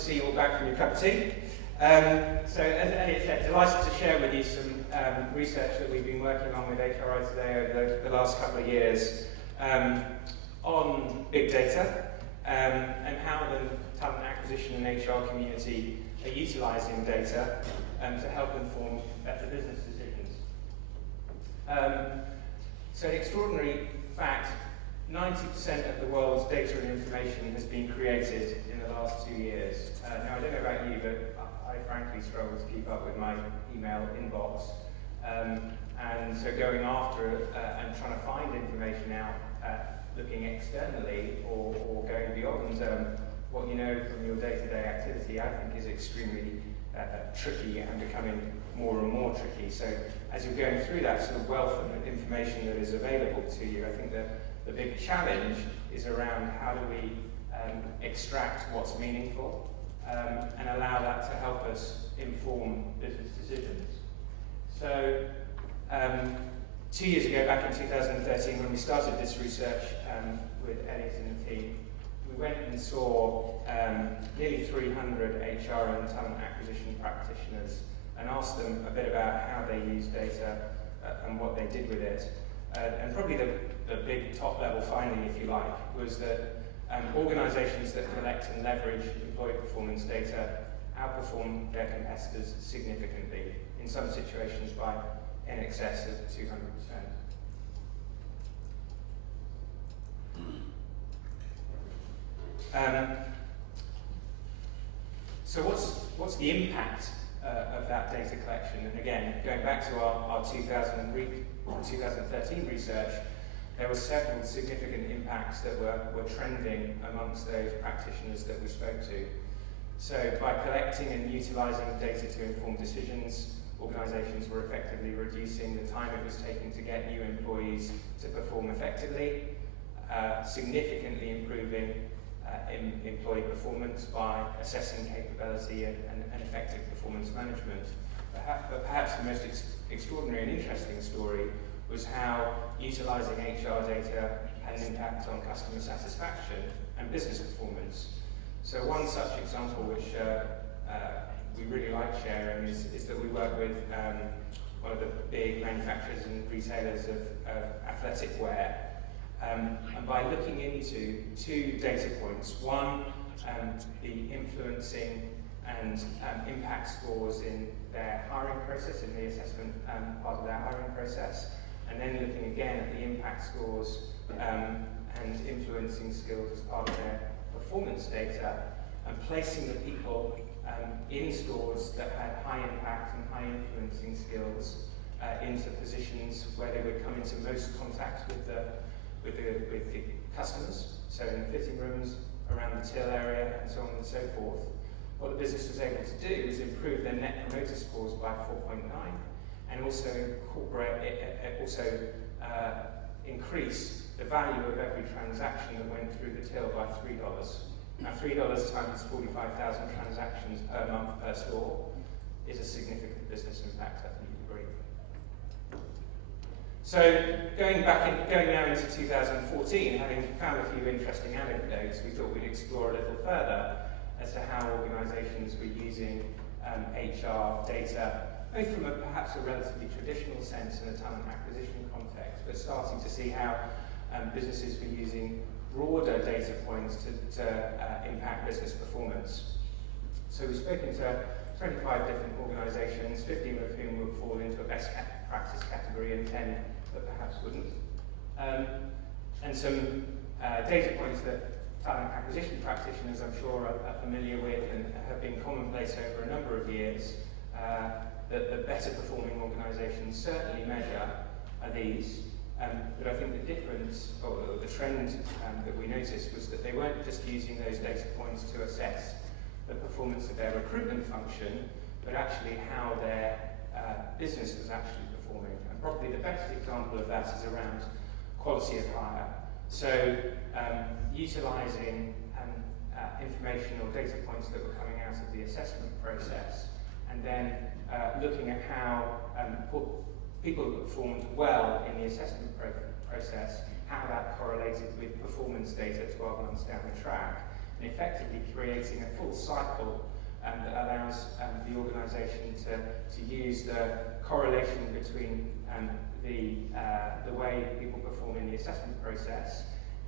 see you all back from your cup of tea. So as Elliot said, delighted to share with you some research that we've been working on with HRO Today over the last couple of years on big data and how the talent acquisition and HR community are utilising data to help inform better business decisions. So an extraordinary fact, 90% of the world's data and information has been created in the last 2 years. Now, I don't know about you, but I frankly struggle to keep up with my email inbox. And so going after and trying to find information out, looking externally or going beyond what you know from your day-to-day activity, I think is extremely tricky and becoming more and more tricky. So as you're going through that sort of wealth of information that is available to you, I think that the big challenge is around how do we extract what's meaningful and allow that to help us inform business decisions. So 2 years ago, back in 2013, when we started this research with Elliot and the team, we went and saw nearly 300 HR and talent acquisition practitioners and asked them a bit about how they use data and what they did with it. And probably the big top-level finding, if you like, was that organisations that collect and leverage employee performance data outperform their competitors significantly, in some situations by in excess of 200%. So what's the impact of that data collection? And again, going back to our 2013 research, there were several significant impacts that were trending amongst those practitioners that we spoke to. So by collecting and utilising data to inform decisions, organisations were effectively reducing the time it was taking to get new employees to perform effectively, significantly improving employee performance by assessing capability and effective performance management. But perhaps the most extraordinary and interesting story was how utilising HR data had an impact on customer satisfaction and business performance. So one such example which we really like sharing is that we work with one of the big manufacturers and retailers of athletic wear. And by looking into two data points, one, the influencing and impact scores in their hiring process, in the assessment part of their hiring process, and then looking again at the impact scores and influencing skills as part of their performance data, and placing the people in stores that had high impact and high influencing skills into positions where they would come into most contact with the customers, so in the fitting rooms, around the till area, and so on and so forth. What the business was able to do is improve their net promoter scores by 4.9, and also increase the value of every transaction that went through the till by $3. Now, $3 times 45,000 transactions per month per store is a significant business impact, I think you'd agree. So going now into 2014, having found a few interesting anecdotes, we thought we'd explore a little further as to how organisations were using HR data, both from perhaps a relatively traditional sense in a talent acquisition context, but starting to see how businesses were using broader data points to impact business performance. So we've spoken to 25 different organisations, 15 of whom would fall into a best practice category and 10 that perhaps wouldn't. And some data points that talent acquisition practitioners, I'm sure, are familiar with and have been commonplace over a number of years, that the better performing organisations certainly measure are these. But I think the difference, or the trend that we noticed, was that they weren't just using those data points to assess the performance of their recruitment function, but actually how their business was actually performing. And probably the best example of that is around quality of hire. So utilising information or data points that were coming out of the assessment process, and then looking at how people who performed well in the assessment process, how that correlated with performance data 12 months down the track, and effectively creating a full cycle that allows the organisation to use the correlation between the way people perform in the assessment process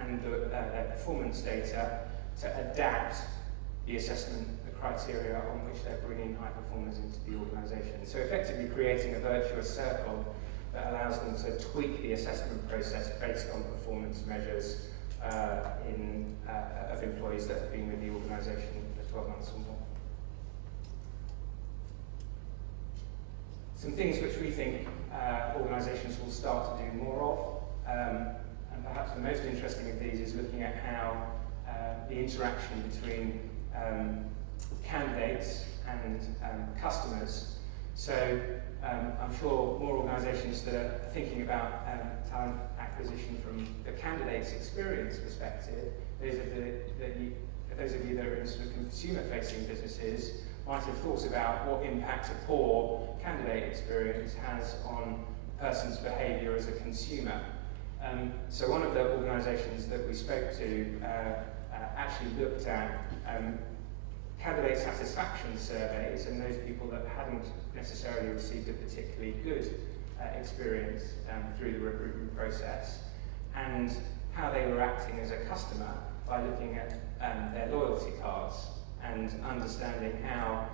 and their performance data to adapt the assessment criteria on which they're bringing high performers into the organisation. So effectively creating a virtuous circle that allows them to tweak the assessment process based on performance measures of employees that have been with the organisation for 12 months or more. Some things which we think organisations will start to do more of, and perhaps the most interesting of these is looking at how the interaction between candidates and customers. So I'm sure more organisations that are thinking about talent acquisition from the candidate's experience perspective, those of you that are in sort of consumer-facing businesses might have thought about what impact a poor candidate experience has on a person's behaviour as a consumer. So one of the organisations that we spoke to actually looked at candidate satisfaction surveys and those people that hadn't necessarily received a particularly good experience through the recruitment process, and how they were acting as a customer by looking at their loyalty cards and understanding how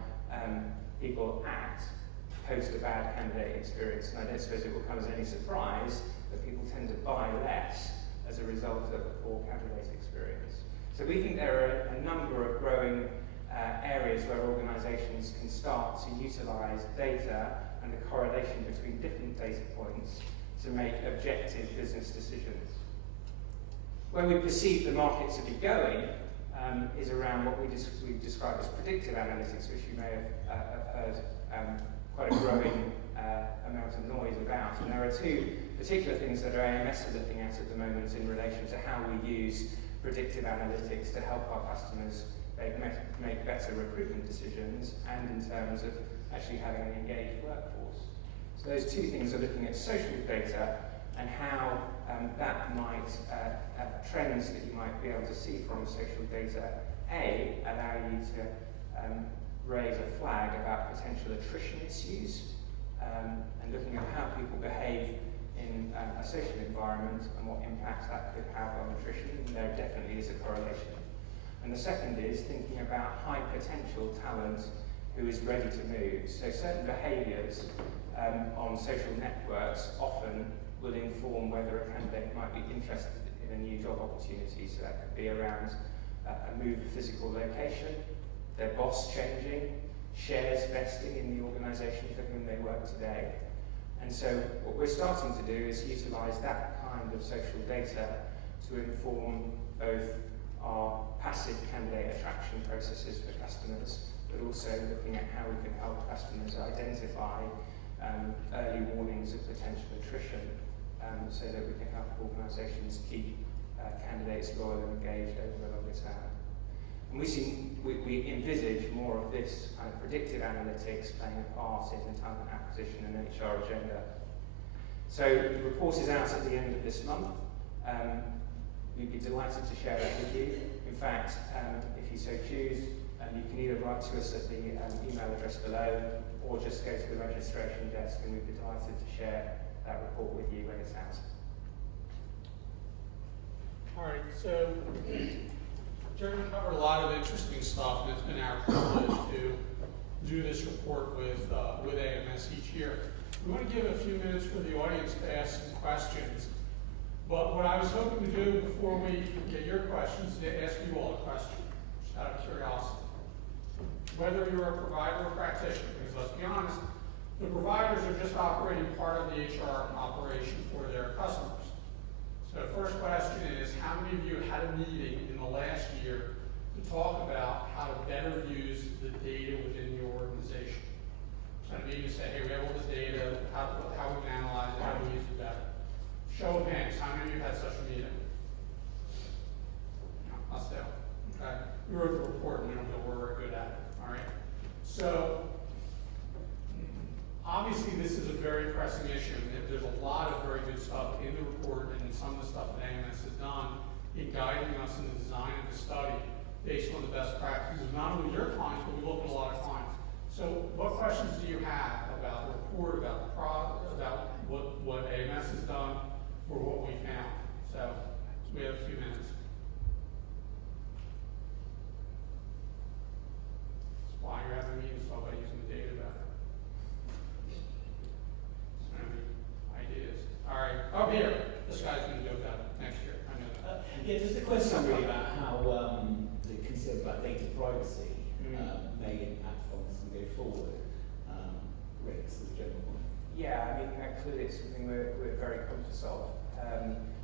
people act post a bad candidate experience. And I don't suppose it will come as any surprise that people tend to buy less as a result of a poor candidate experience. So we think there are a number of growing areas where organisations can start to utilise data and the correlation between different data points to make objective business decisions. Where we perceive the market to be going is around what we describe as predictive analytics, which you may have heard quite a growing amount of noise about. And there are two particular things that our AMS are looking at the moment in relation to how we use predictive analytics to help our customers make better recruitment decisions, and in terms of actually having an engaged workforce. So those two things are looking at social data and how that might, trends that you might be able to see from social data, allow you to raise a flag about potential attrition issues, and looking at how people behave in a social environment and what impact that could have on attrition. And there definitely is a correlation. And the second is thinking about high potential talent who is ready to move. So certain behaviours on social networks often will inform whether a candidate might be interested in a new job opportunity. So that could be around a move of physical location, their boss changing, shares vesting in the organisation for whom they work today. And so what we're starting to do is utilise that kind of social data to inform both our passive candidate attraction processes for customers, but also looking at how we can help customers identify early warnings of potential attrition, so that we can help organisations keep candidates loyal and engaged over the longer term. And we envisage more of this kind of predictive analytics playing a part in the talent acquisition and HR agenda. So the report is out at the end of this month. We'd be delighted to share that with you. In fact, if you so choose, you can either write to us at the email address below, or just go to the registration desk, and we'd be delighted to share that report with you when it's out. All right, so Jeremy covered a lot of interesting stuff, and it's been our privilege to do this report with AMS each year. We want to give a few minutes for the audience to ask some questions. But what I was hoping to do before we get your questions is to ask you all a question, just out of curiosity. Whether you're a provider or practitioner, because let's be honest, the providers are just operating part of the HR operation for their customers. So the first question is, how many of you had a meeting in the last year to talk about how to better use the data within your organization? So a meeting to say, hey, we have all this data, how we can analyze it, how do we use it better? Show of hands, how many of you had such a meeting? No, us down. Okay. We wrote the report and we don't feel we're very good at it. All right. So obviously this is a very pressing issue. There's a lot of very good stuff in the report and some of the stuff that AMS has done in guiding us in the design of the study based on the best practices of not only your clients, but we look at a lot of clients. So what questions do you have about the report, about the about what AMS has done, or what we found? So we have a few minutes. That's why you're having meetings, so by using the data better. So many ideas. All right, up here. This guy's going to do it better next year. I know that. Yeah, just a question really about how the concern about data privacy may impact on this and go forward. Rick, as a general point. Yeah, I mean, clearly it's something we're very conscious of.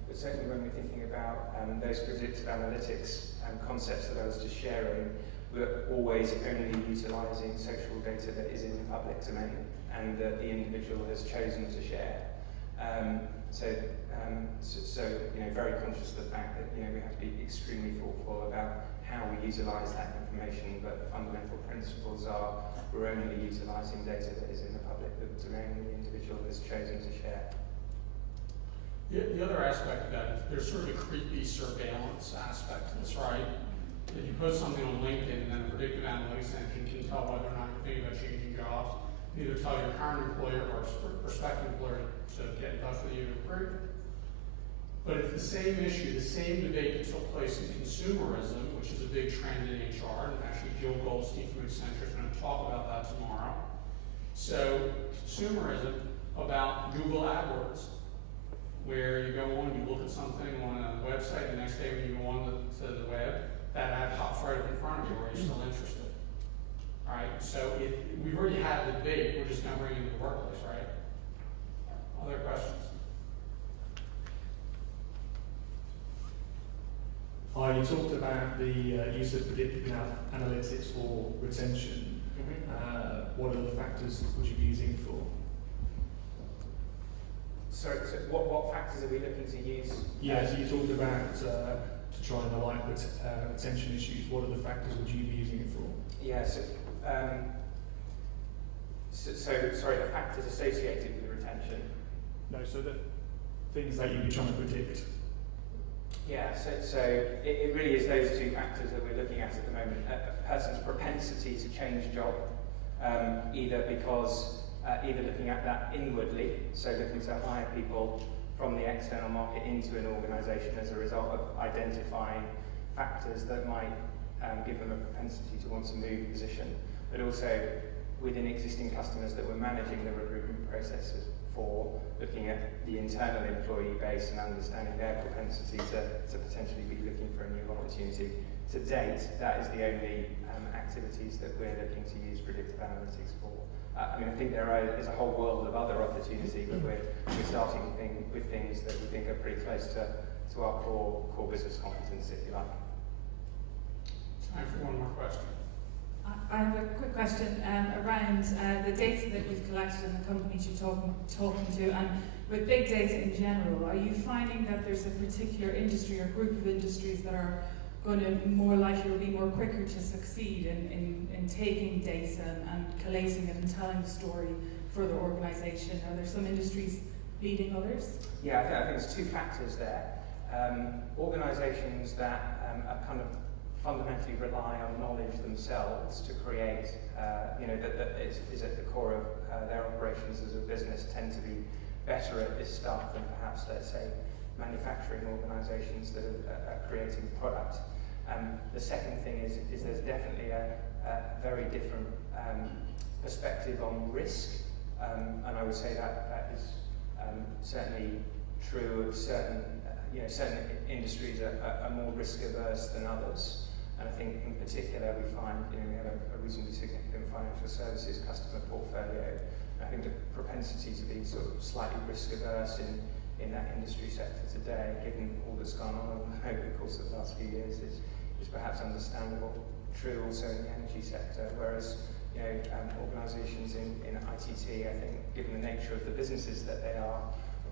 But certainly when we're thinking about those predictive analytics concepts that I was just sharing, we're always only utilising social data that is in the public domain and that the individual has chosen to share. So you know, very conscious of the fact that we have to be extremely thoughtful about how we utilise that information. But the fundamental principles are we're only utilising data that is in the public domain and the individual has chosen to share. The other aspect of that, there's sort of a creepy surveillance aspect to this, right? If you post something on LinkedIn and then a predictive analytics engine can tell whether or not you're thinking about changing jobs, either tell your current employer or prospective employer to get in touch with you to recruit. But it's the same issue, the same debate that took place in consumerism, which is a big trend in HR, and actually Jill Goldstein from Accenture is going to talk about that tomorrow. So consumerism about Google AdWords, where you go on, you look at something on a website, the next day when you go on to the web, that ad pops right up in front of you. Are you still interested? All right, so we've already had the debate, we're just now bringing it to the workplace, right? Other questions? You talked about the use of predictive analytics for retention. What other factors would you be using it for? So what factors are we looking to use? Yeah, so you talked about to try and highlight retention issues. What other factors would you be using it for? Yeah, sorry, the factors associated with retention. No, so the things that you'd be trying to predict. Yeah, so it really is those two factors that we're looking at the moment. A person's propensity to change job, either looking at that inwardly, so looking to hire people from the external market into an organisation as a result of identifying factors that might give them a propensity to want to move position, but also within existing customers that we're managing the recruitment processes for, looking at the internal employee base and understanding their propensity to potentially be looking for a new opportunity. To date, that is the only activities that we're looking to use predictive analytics for. I think there is a whole world of other opportunity, but we're starting with things that we think are pretty close to our core business competence, if you like. Time for one more question. I have a quick question around the data that you've collected and the companies you're talking to, and with big data in general, are you finding that there's a particular industry or group of industries that are going to more likely or be more quicker to succeed in taking data and collating it and telling the story for their organisation? Are there some industries leading others? Yeah, I think there's two factors there. Organisations that are kind of fundamentally rely on knowledge themselves to create, that is at the core of their operations as a business, tend to be better at this stuff than perhaps, let's say, manufacturing organisations that are creating product. The second thing is there's definitely a very different perspective on risk, and I would say that is certainly true of certain industries are more risk averse than others. And I think in particular we find, we have a reasonably significant financial services customer portfolio. I think the propensity to be sort of slightly risk averse in that industry sector today, given all that's gone on over the course of the last few years, is perhaps understandable. True also in the energy sector, whereas organisations in ITT, I think, given the nature of the businesses that they are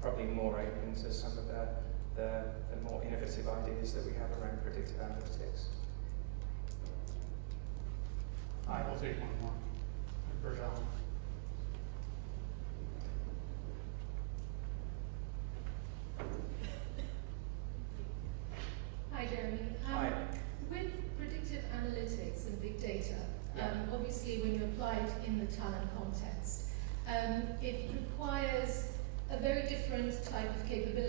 probably more open to some of the more innovative ideas that we have around predictive analytics. I will take one more. Bergeron. Hi, Jeremy. Hi. With predictive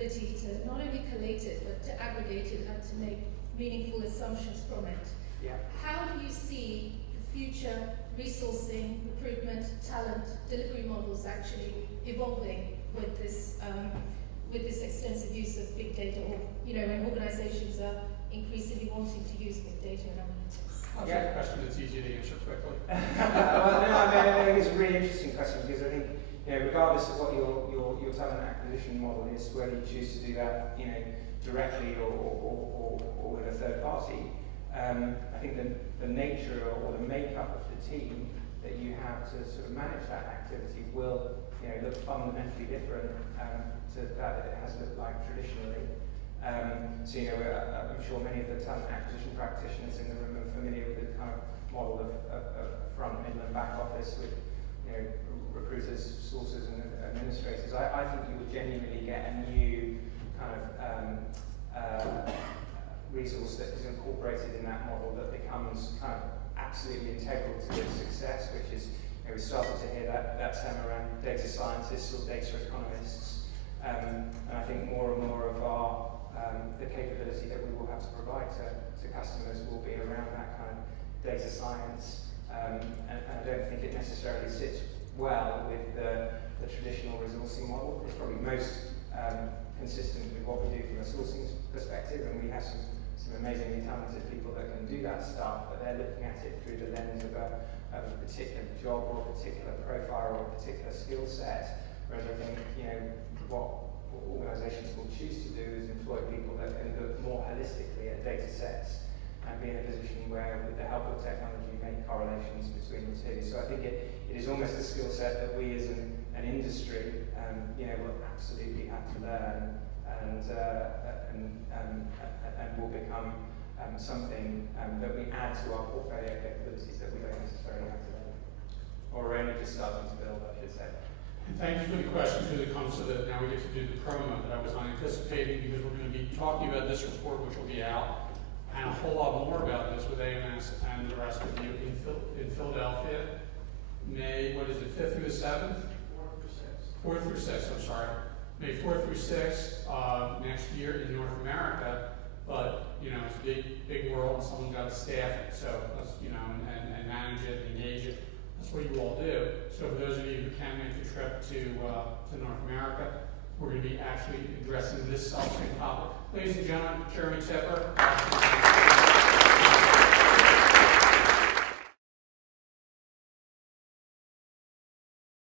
ability to not only collate it, but to aggregate it and to make meaningful assumptions from it. Yeah. How do you see the future resourcing, recruitment, talent, delivery models actually evolving with this extensive use of big data, or when organizations are increasingly wanting to use big data and analytics? I'll take a question that's easy to answer quickly. Well, no, I think it's a really interesting question, because I think, regardless of what your talent acquisition model is, whether you choose to do that, directly or with a third party, I think the nature or the makeup of the team that you have to sort of manage that activity will, look fundamentally different to that it has looked like traditionally. So, I'm sure many of the talent acquisition practitioners in the room are familiar with the kind of model of front, middle, and back office with, recruiters, sources, and administrators. I think you would genuinely get a new kind of resource that is incorporated in that model that becomes kind of absolutely integral to its success, which is, we started to hear that term around data scientists or data economists, and I think more and more of our the capability that we will have to provide to customers will be around that kind of data science, and I don't think it necessarily sits well with the traditional resourcing model. It's probably most consistent with what we do from a sourcing perspective, and we have some amazingly talented people that can do that stuff, but they're looking at it through the lens of a particular job or a particular profile or a particular skill set, whereas I think, what organisations will choose to do is employ people that can look more holistically at data sets and be in a position where, with the help of technology, make correlations between the two. So I think it is almost a skill set that we as an industry, will absolutely have to learn and will become something that we add to our portfolio capabilities that we don't necessarily have today, or we're only just starting to build, I should say. And thank you for the question, because it comes to now we get to do the promo that I was anticipating, because we're going to be talking about this report, which will be out, and a whole lot more about this with AMS and the rest of you in Philadelphia, May, 5th through the 7th? 4th through 6th, I'm sorry. May 4th through 6th next year in North America, but, it's a big world, and someone's got to staff it, so let's, and manage it, and engage it. That's what you all do. So for those of you who can make the trip to North America, we're going to be actually addressing this same topic. Ladies and gentlemen, Jeremy Tipper.